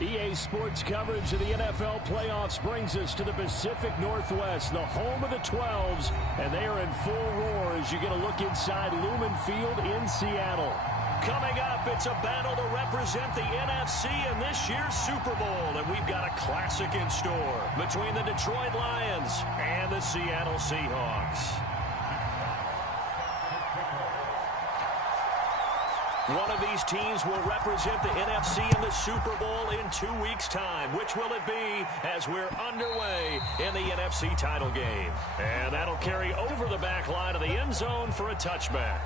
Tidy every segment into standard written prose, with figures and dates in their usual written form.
EA Sports coverage of the NFL playoffs brings us to the Pacific Northwest, the home of the 12s, and they are in full roar as you get a look inside Lumen Field in Seattle. Coming up, it's a battle to represent the NFC in this year's Super Bowl, and we've got a classic in store between the Detroit Lions and the Seattle Seahawks. One of these teams will represent the NFC in the Super Bowl in 2 weeks' time. Which will it be as we're underway in the NFC title game? And that'll carry over the back line of the end zone for a touchback.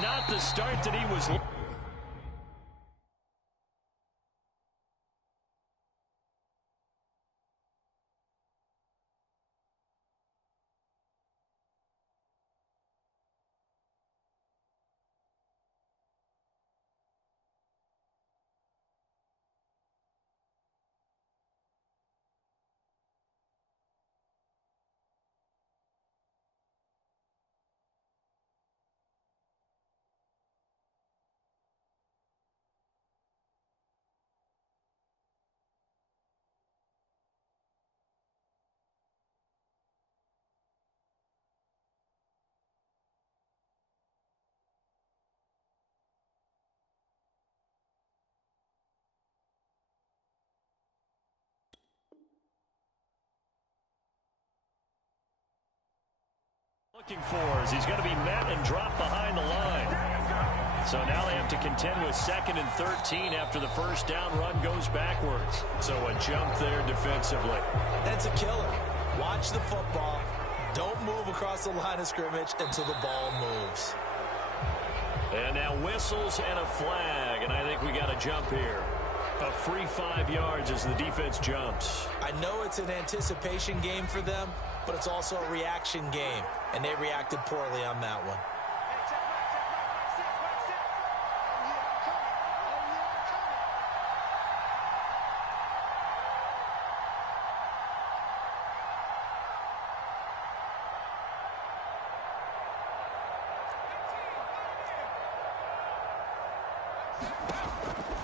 Not the start that he was. Looking for as he's going to be met and dropped behind the line. So now they have to contend with 2nd and 13 after the first down run goes backwards. So a jump there defensively. That's a killer. Watch the football. Don't move across the line of scrimmage until the ball moves. And now whistles and a flag, and I think we got a jump here. A free 5 yards as the defense jumps. I know it's an anticipation game for them, but it's also a reaction game, and they reacted poorly on that one.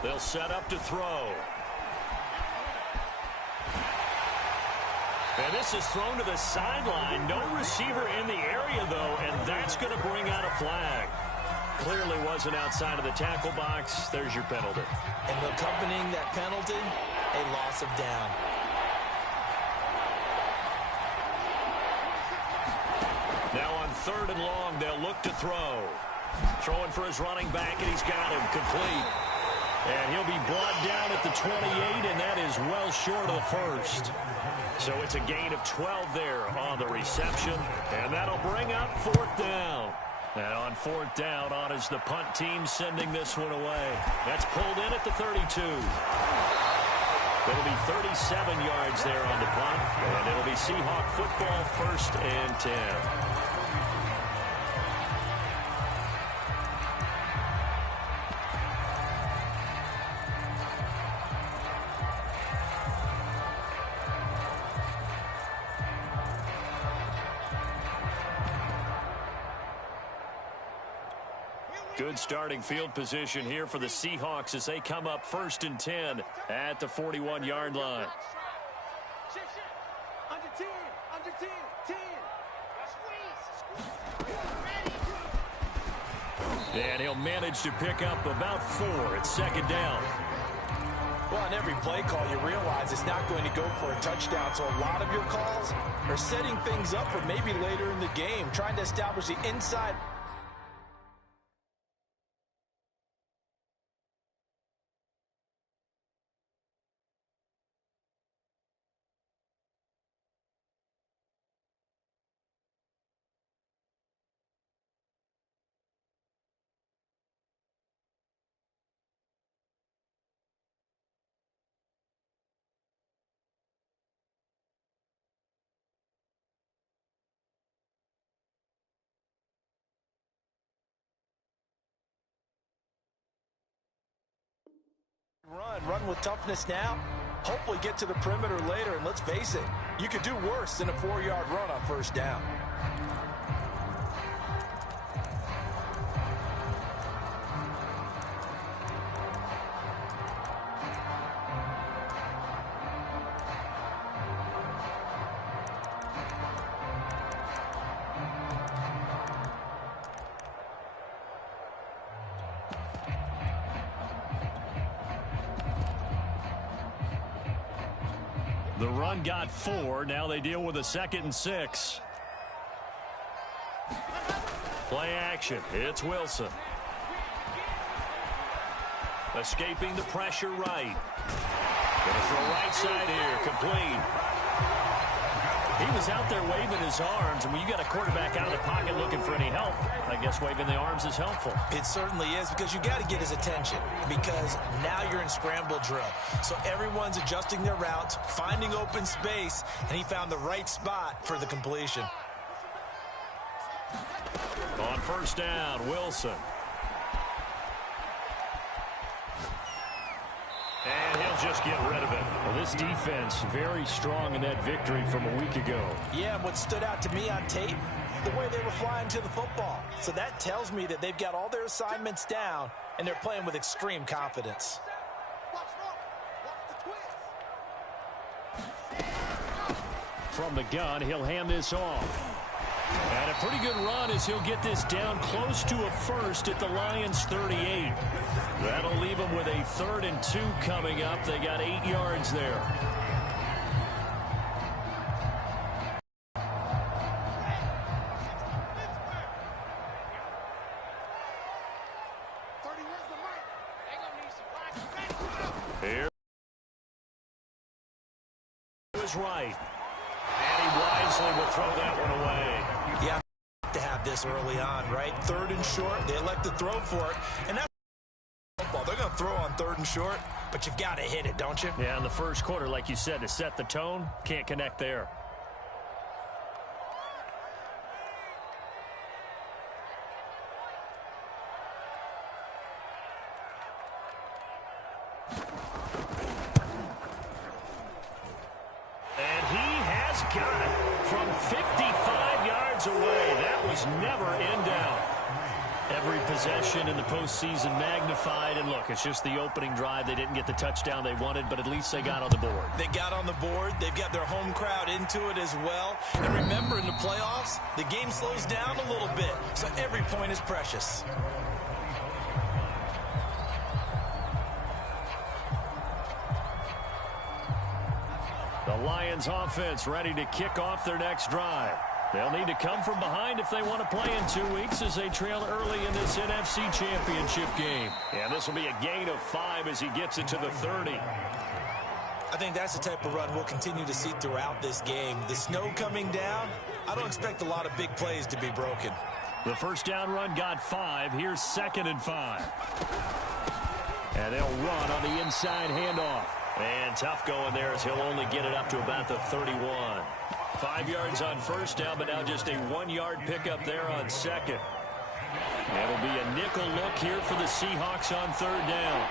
They'll set up to throw. And this is thrown to the sideline. No receiver in the area, though, and that's going to bring out a flag. Clearly wasn't outside of the tackle box. There's your penalty. And accompanying that penalty, a loss of down. Now on 3rd and long, they'll look to throw. Throwing for his running back, and he's got him complete. And he'll be brought down at the 28, and that is well short of the first. So it's a gain of 12 there on the reception, and that'll bring up 4th down. And on 4th down, on is the punt team sending this one away. That's pulled in at the 32. It'll be 37 yards there on the punt, and it'll be Seahawk football 1st and 10. Good starting field position here for the Seahawks as they come up 1st and 10 at the 41-yard line. Under 10, under 10, 10. And he'll manage to pick up about 4 at 2nd down. Well, on every play call, you realize it's not going to go for a touchdown, so a lot of your calls are setting things up for maybe later in the game, trying to establish the inside Run with toughness now. Hopefully get to the perimeter later, and let's face it, you could do worse than a 4-yard run on first down. The run got 4. Now they deal with a 2nd and 6. Play action. It's Wilson. Escaping the pressure right. Gonna throw right side here. Complete. He was out there waving his arms, and when you got a quarterback out of the pocket looking for any help, I guess waving the arms is helpful. It certainly is, because you got to get his attention, because now you're in scramble drill. So everyone's adjusting their routes, finding open space, and he found the right spot for the completion. On first down, Wilson. And he'll just get rid of it. Well, this defense very strong in that victory from a week ago. Yeah, and what stood out to me on tape, the way they were flying to the football. So that tells me that they've got all their assignments down, and they're playing with extreme confidence. From the gun, he'll hand this off. And a pretty good run as he'll get this down close to a first at the Lions' 38. That'll leave them with a 3rd and 2 coming up. They got 8 yards there. Here is right. And he wisely will throw that one away. Yeah, to have this early on, right? 3rd and short, they elect to throw for it. And that's football. They're going to throw on 3rd and short, but you've got to hit it, don't you? Yeah, in the first quarter, like you said, to set the tone, can't connect there. And he has got it from 55 yards away. That was never in doubt. Every possession in the postseason magnified. And look, it's just the opening drive. They didn't get the touchdown they wanted, but at least they got on the board. They got on the board. They've got their home crowd into it as well. And remember, in the playoffs, the game slows down a little bit. So every point is precious. The Lions offense ready to kick off their next drive. They'll need to come from behind if they want to play in 2 weeks as they trail early in this NFC Championship game. And this will be a gain of 5 as he gets it to the 30. I think that's the type of run we'll continue to see throughout this game. The snow coming down, I don't expect a lot of big plays to be broken. The first down run got 5. Here's 2nd and 5. And they'll run on the inside handoff. And tough going there as he'll only get it up to about the 31. 5 yards on first down, but now just a 1-yard pickup there on 2nd. It'll be a nickel look here for the Seahawks on 3rd down.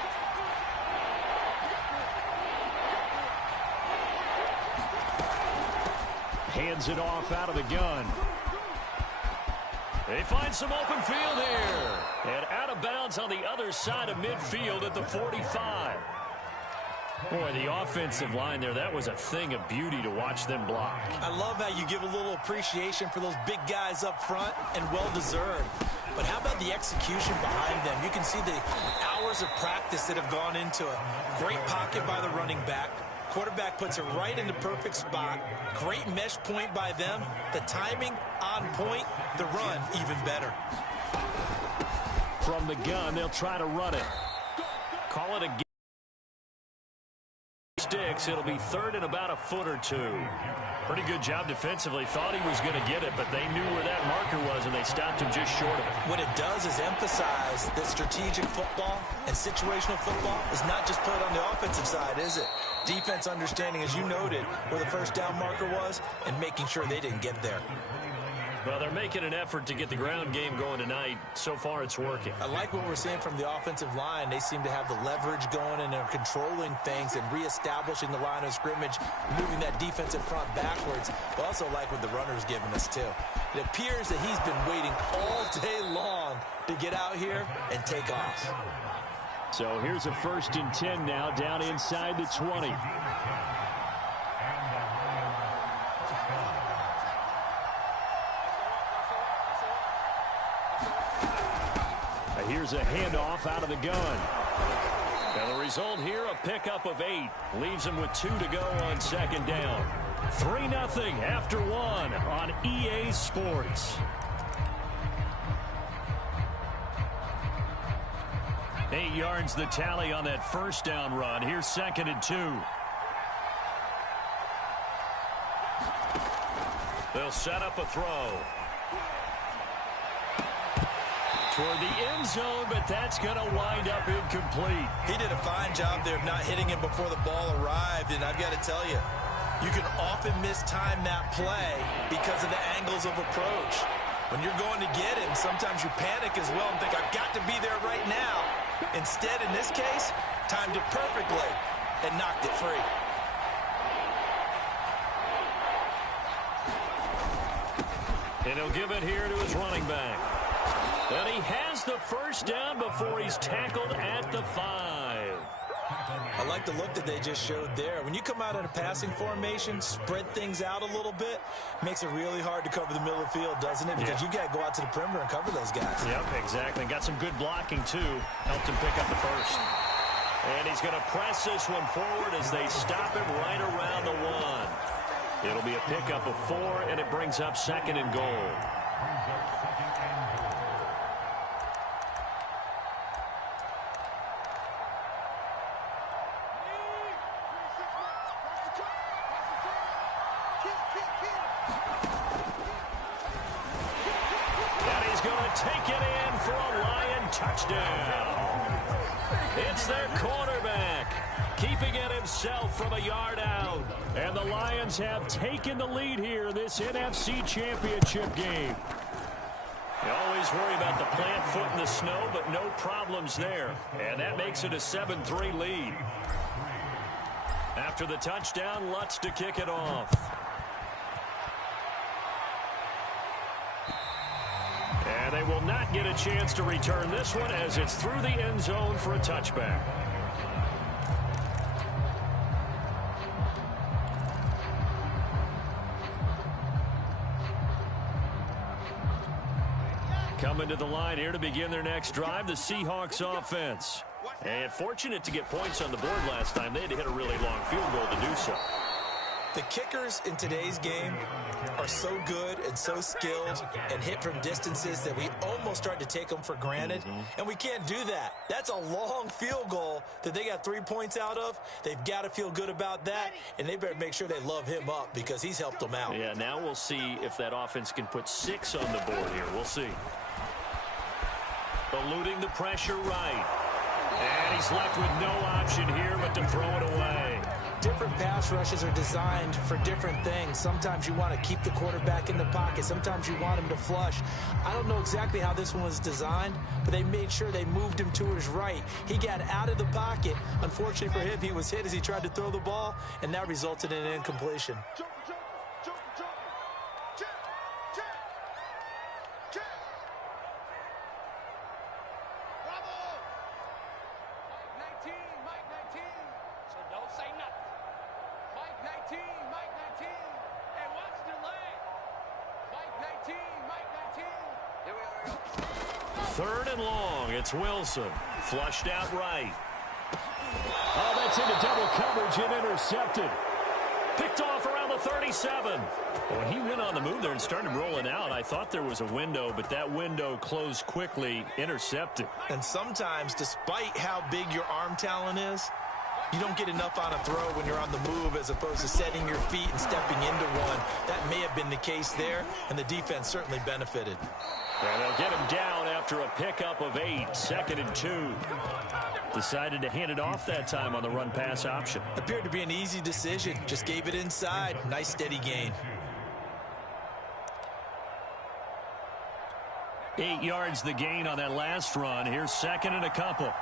Hands it off out of the gun. They find some open field here. And out of bounds on the other side of midfield at the 45. Boy, the offensive line there, that was a thing of beauty to watch them block. I love how you give a little appreciation for those big guys up front, and well-deserved. But how about the execution behind them? You can see the hours of practice that have gone into it. Great pocket by the running back. Quarterback puts it right in the perfect spot. Great mesh point by them. The timing on point. The run even better. From the gun, they'll try to run it. Call it a game. Sticks. It'll be 3rd and about a foot or 2. Pretty good job defensively. Thought he was going to get it, but they knew where that marker was, and they stopped him just short of it. What it does is emphasize that strategic football and situational football is not just played on the offensive side, is it? Defense understanding, as you noted, where the first down marker was and making sure they didn't get there. Well, they're making an effort to get the ground game going tonight. So far, it's working. I like what we're seeing from the offensive line. They seem to have the leverage going, and they're controlling things and reestablishing the line of scrimmage, moving that defensive front backwards. I also like what the runner's giving us, too. It appears that he's been waiting all day long to get out here and take off. So here's a 1st and 10 now, down inside the 20. Here's a handoff out of the gun. And the result here, a pickup of 8. Leaves him with 2 to go on 2nd down. 3-0 after 1 on EA Sports. 8 yards the tally on that 1st down run. Here's 2nd and 2. They'll set up a throw toward the end zone, but that's going to wind up incomplete. He did a fine job there of not hitting him before the ball arrived, and I've got to tell you, you can often mistime that play because of the angles of approach. When you're going to get him, sometimes you panic as well and think, I've got to be there right now. Instead, in this case, timed it perfectly and knocked it free. And he'll give it here to his running back. And he has the 1st down before he's tackled at the 5. I like the look that they just showed there. When you come out in a passing formation, spread things out a little bit, makes it really hard to cover the middle of the field, doesn't it? Because you got to go out to the perimeter and cover those guys. Yep, exactly. Got some good blocking, too. Helped him pick up the 1st. And he's going to press this one forward as they stop him right around the 1. It'll be a pickup of 4, and it brings up 2nd and goal. Take it in for a Lion touchdown. It's their quarterback, keeping it himself from a yard out. And the Lions have taken the lead here, this NFC Championship game. You always worry about the plant foot in the snow, but no problems there. And that makes it a 7-3 lead. After the touchdown, Lutz to kick it off. And they will not get a chance to return this one as it's through the end zone for a touchback. Coming to the line here to begin their next drive, the Seahawks offense. And fortunate to get points on the board last time. They had to hit a really long field goal to do so. The kickers in today's game are so good and so skilled and hit from distances that we almost start to take them for granted. And we can't do that. That's a long field goal that they got 3 points out of. They've got to feel good about that, and they better make sure they love him up because he's helped them out. Yeah, now we'll see if that offense can put 6 on the board here. We'll see. Eluding the pressure right. And he's left with no option here but to throw it away. Different pass rushes are designed for different things. Sometimes you want to keep the quarterback in the pocket. Sometimes you want him to flush. I don't know exactly how this one was designed, but they made sure they moved him to his right. He got out of the pocket. Unfortunately for him, he was hit as he tried to throw the ball, and that resulted in an incompletion. Third and long. It's Wilson. Flushed out right. Oh, that's into double coverage and intercepted. Picked off around the 37. When he went on the move there and started rolling out, I thought there was a window, but that window closed quickly. Intercepted. And sometimes, despite how big your arm talent is, you don't get enough on a throw when you're on the move as opposed to setting your feet and stepping into one. That may have been the case there, and the defense certainly benefited. And they'll get him down after a pickup of 8. 2nd and 2. Decided to hand it off that time on the run-pass option. Appeared to be an easy decision. Just gave it inside. Nice steady gain. 8 yards the gain on that last run. Here's second and a couple.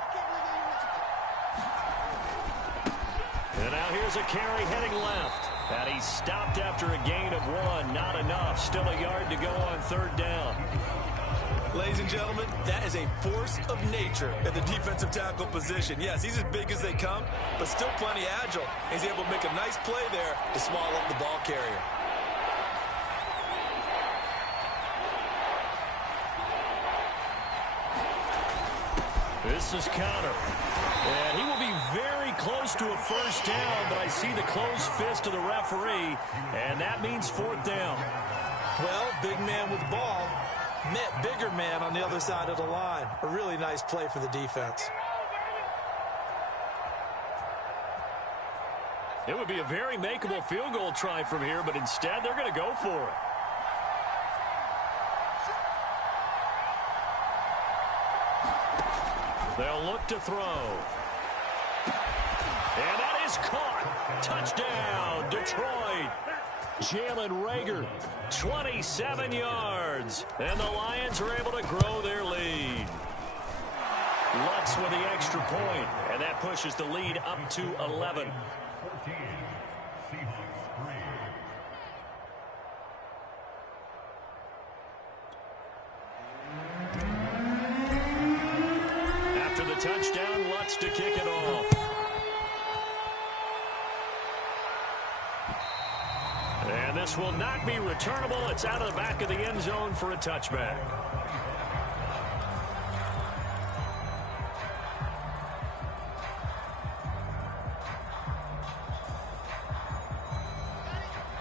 And now here's a carry heading left. And he's stopped after a gain of 1. Not enough. Still a yard to go on third down. Ladies and gentlemen, that is a force of nature in the defensive tackle position. Yes, he's as big as they come, but still plenty agile. He's able to make a nice play there to swallow up the ball carrier. This is Connor. And he will be very close to a first down, but I see the closed fist of the referee, and that means fourth down. Well, big man with the ball met bigger man on the other side of the line. A really nice play for the defense. It would be a very makeable field goal try from here, but instead they're going to go for it. They'll look to throw. And that is caught. Touchdown, Detroit. Jalen Reagor, 27 yards. And the Lions are able to grow their lead. Lutz with the extra point, and that pushes the lead up to 11. After the touchdown, Lutz to kick it off. And this will not be returnable. It's out of the back of the end zone for a touchback.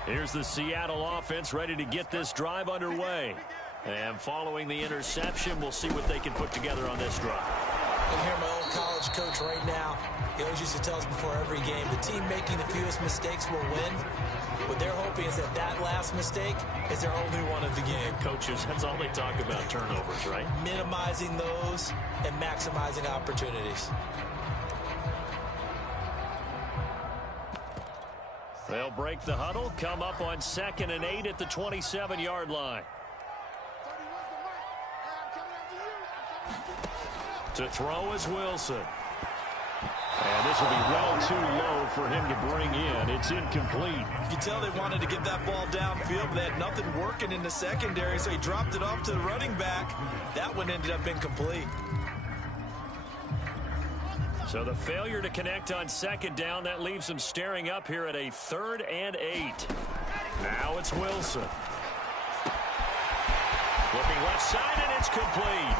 Here's the Seattle offense ready to get this drive underway. And following the interception, we'll see what they can put together on this drive. I hear my old college coach right now. He always used to tell us before every game, the team making the fewest mistakes will win. What they're hoping is that that last mistake is their only one of the game. Coaches, that's all they talk about, turnovers, right? Minimizing those and maximizing opportunities. They'll break the huddle, come up on 2nd and 8 at the 27-yard line. To throw is Wilson. And this will be well too low for him to bring in. It's incomplete. You can tell they wanted to get that ball downfield, but they had nothing working in the secondary, so he dropped it off to the running back. That one ended up incomplete. So the failure to connect on 2nd down, that leaves him staring up here at a 3rd and 8. Now it's Wilson. Looking left side, and it's complete.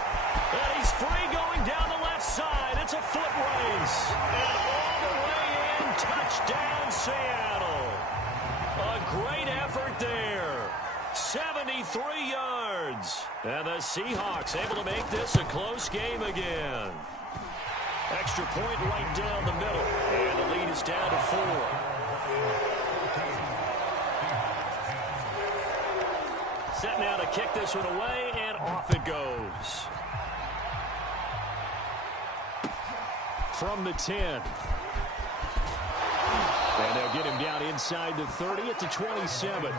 And he's free going down the left side. It's a foot race. And all the way in, touchdown Seattle. A great effort there. 73 yards. And the Seahawks able to make this a close game again. Extra point right down the middle. And the lead is down to 4. Set now to kick this one away, and off it goes. From the 10. And they'll get him down inside the 30 at the 27.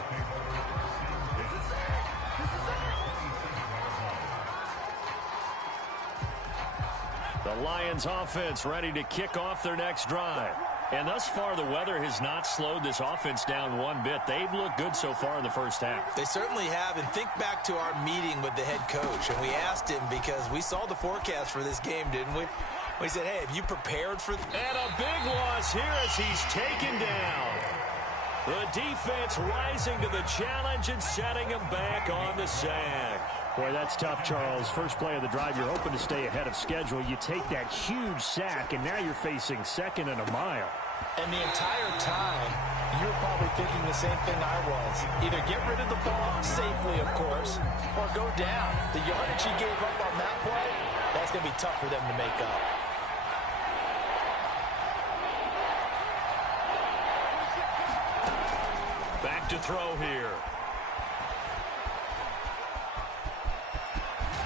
The Lions offense ready to kick off their next drive. And thus far, the weather has not slowed this offense down one bit. They've looked good so far in the first half. They certainly have. And think back to our meeting with the head coach. And we asked him because we saw the forecast for this game, didn't we? We said, hey, have you prepared for... And a big loss here as he's taken down. The defense rising to the challenge and setting him back on the sack. Boy, that's tough, Charles. First play of the drive, you're hoping to stay ahead of schedule. You take that huge sack, and now you're facing 2nd and a mile. And the entire time, you were probably thinking the same thing I was. Either get rid of the ball safely, of course, or go down. The yardage he gave up on that play, that's going to be tough for them to make up. Back to throw here.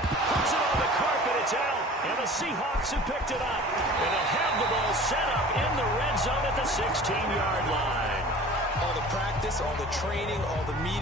Puts it on the carpet, it's out. And the Seahawks have picked it up. And they'll have the ball set up in the red zone at the 16-yard line. All the practice, all the training, all the meetings.